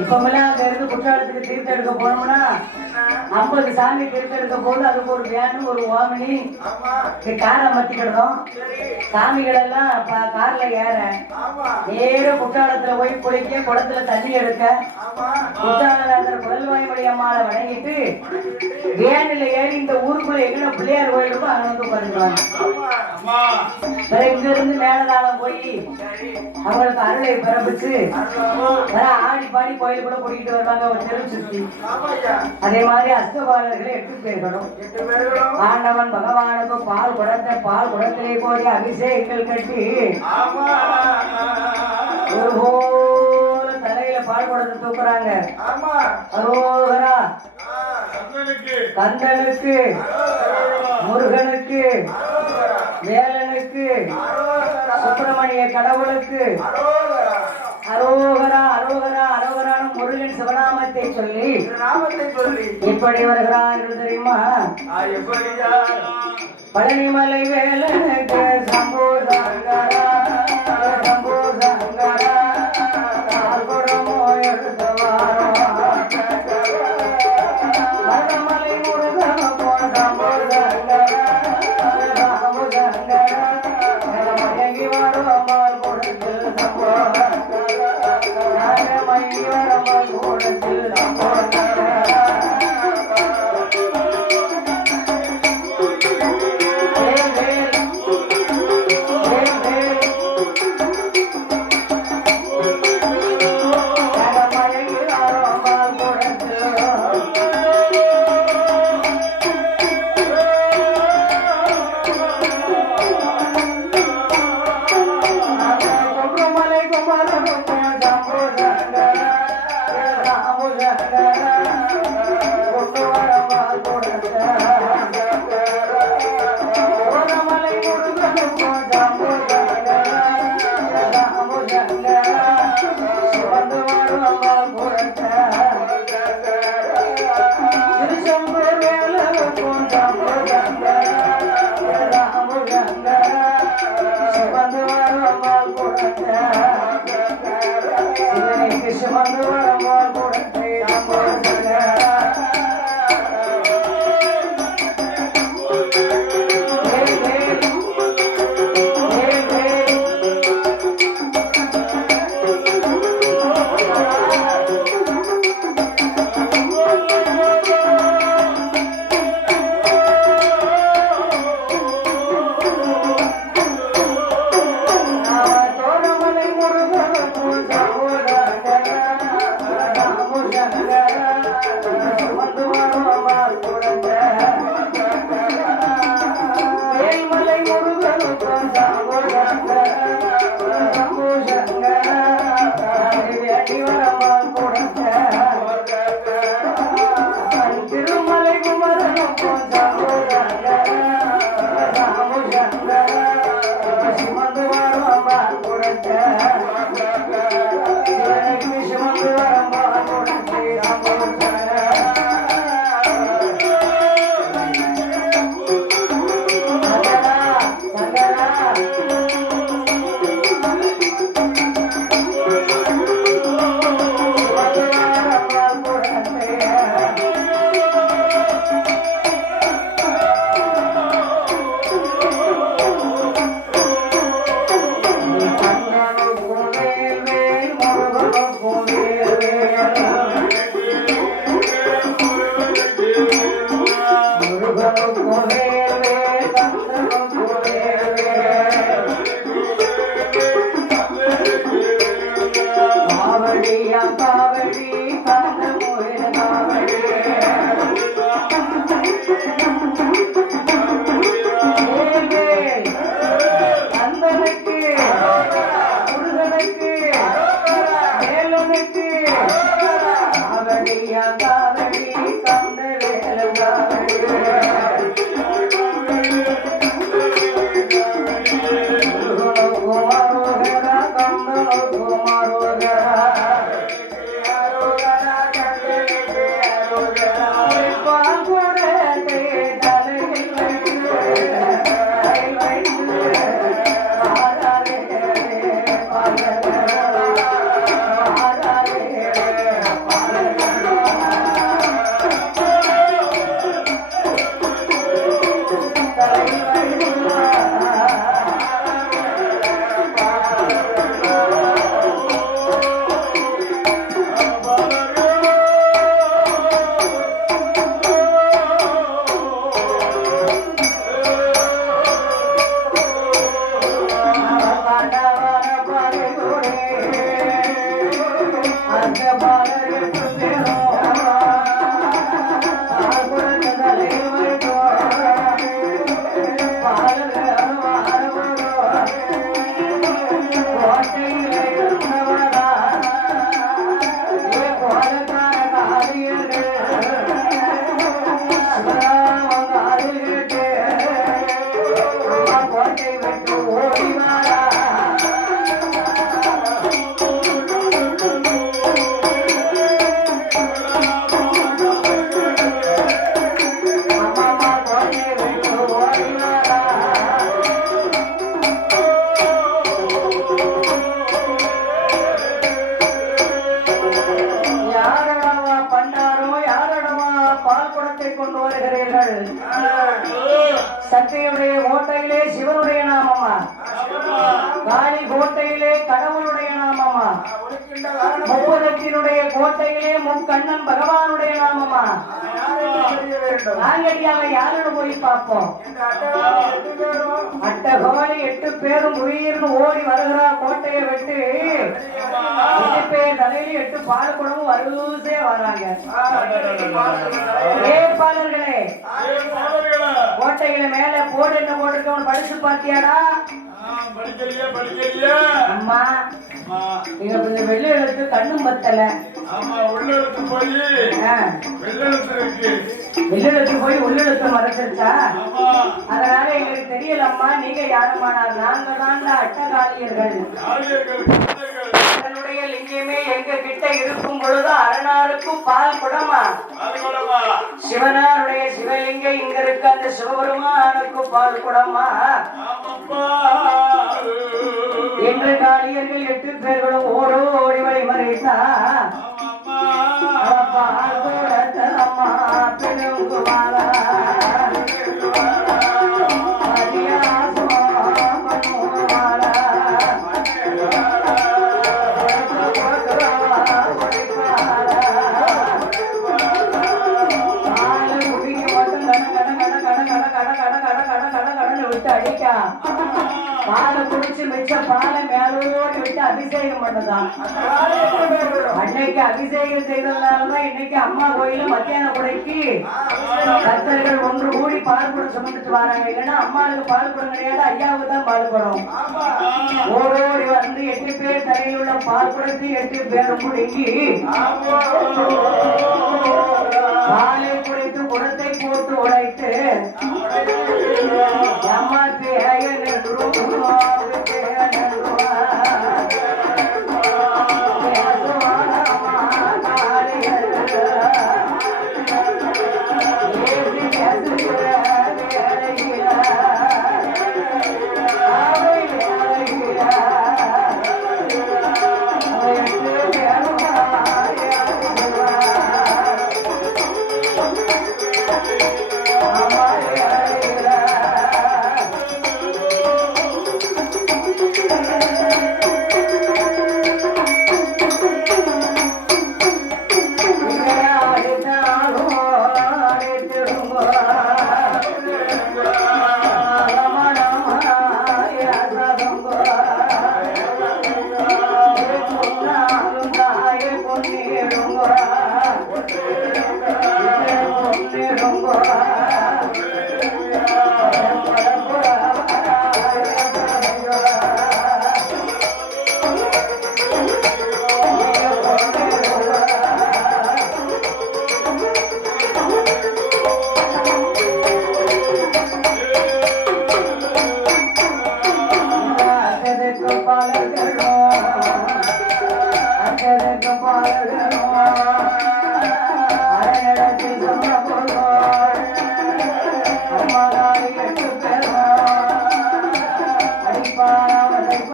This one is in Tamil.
இப்பமெல்லாம் அங்க இருந்து குற்றாலத்துக்கு தீர்த்தம் எடுக்க போனோம்னா 50 சாமி தீர்த்தம் எடுக்க போது அதுக்கு ஒரு வேனு ஒரு ஓமனி காரை மத்திக்கிடுதோம். சாமிகள் எல்லாம் கார்ல ஏற நேர குற்றாலத்துல போய் குளிக்க குளத்துல தண்ணி எடுக்க குற்றாலநாதர் குடல்வாய்மொழி அம்மாவை வணங்கிட்டு வேனில ஏறி இந்த ஊருக்குள்ள எங்கன பிள்ளையார் கோயில் இருக்கும் அங்க வந்து உட்காந்துக்குவாங்க. இங்க இருந்து மேலதாளம் போய் அவங்களுக்கு அருளை பிறப்பிச்சு ஆடி பாடி கோயில் கூட கூட்டிட்டு வருவாங்க ஒரு தெரு சுத்தி. அதே மாதிரி அஷ்டபாலர்கள் 8 பேர்களும் ஆண்டவன் பகவானுக்கு பால் குடத்திலே கோரி அபிஷேகங்கள் கட்டி ஒரு போல தலையில பால் குடத்தை தூக்குறாங்க. அரோகரா கந்தனுக்கு முருகனுக்கு வேலனுக்கு சுப்பிரமணிய கடவுளுக்கு அரோகரா அரோகரா அரோகரான முருகன் சிவநாமத்தை சொல்லி எப்படி வருகிறார்கள் தெரியுமா? பழனிமலை வேலனுக்கு சம்போ சங்கரா சம்போ சங்கரா கால்குடமோ எடுத்தவாரோ பழமலை முருகனோ சம்போ சங்கரா சம்போ சங்கரா மயங்கி வருவாமல் கொடுத்து சம்போ மயங்கி வரமல் கொடுத்து சம்போ சக்தியுடைய கோட்டையிலே சிவனுடைய நாமமா, காளி கோட்டையிலே கடவுளுடைய நாமமா, முப்பதத்தினுடைய கோட்டையிலே முக்கண்ணன் பகவானுடைய நாமமா. நாங்கடியாக யாரோட போய் பார்ப்போம். அட்டகோடி 8 பேரும் உயிர்னு ஓடி வருகிறா கோட்டையை விட்டு. 8 பேர் தலையில 8 பாலக்குடமும் வருசே வர்றாங்க. ஏற்பாளர்களே, கோட்டையில மேல போடு என்ன போட்டுருக்கவன் படிச்சு பாத்தியாடா? அம்மா நீங்க கொஞ்சம் வெள்ளை எழுத்து கண்ணும் பத்தல. வெள்ளெழுத்து போய் உள்ளெழுத்து மறைச்சிருச்சா? அதனால எங்களுக்கு தெரியலம்மா. நீங்க யாருமானார்? நாங்க தான் அட்டகாலியர்கள். அதனுடைய லிங்கமே எங்க கிட்ட இருக்கும் பொழுது அரணாருக்கும் பால் குடமா. சிவனாருடைய சிவலிங்க இங்க இருக்க அந்த சிவபெருமானுக்கு பால் குடமா என்று காளியர்கள் 8 பேர்களும் ஓடி வழி மறைத்தா. பால் குடத்தம்மா பெருங்குமாரா பாலை குடிச்சு மிச்ச பாலை மேலோடி விட்டு அபிஷேகம் பண்ணதான். அன்னைக்கு அபிஷேகம் செய்ததுனாலதான் இன்னைக்கு அம்மா கோயில மத்தியான குடைக்கு பக்தர்கள் ஒன்று கூடி பால் குடம் சுமந்துட்டு வராங்க. இல்லைன்னா அம்மாவுக்கு பால் குடம் கிடையாது, ஐயாவுக்கு தான் பால் குடம். ஓடோடி வந்து 8 பேர் தலையில் உள்ள பால் குடத்தை 8 பேரும் குடிக்கி பாலை குடித்து குடத்தை போட்டு உடைத்து அம்மா பேய பாலகனோ அரணத்தில்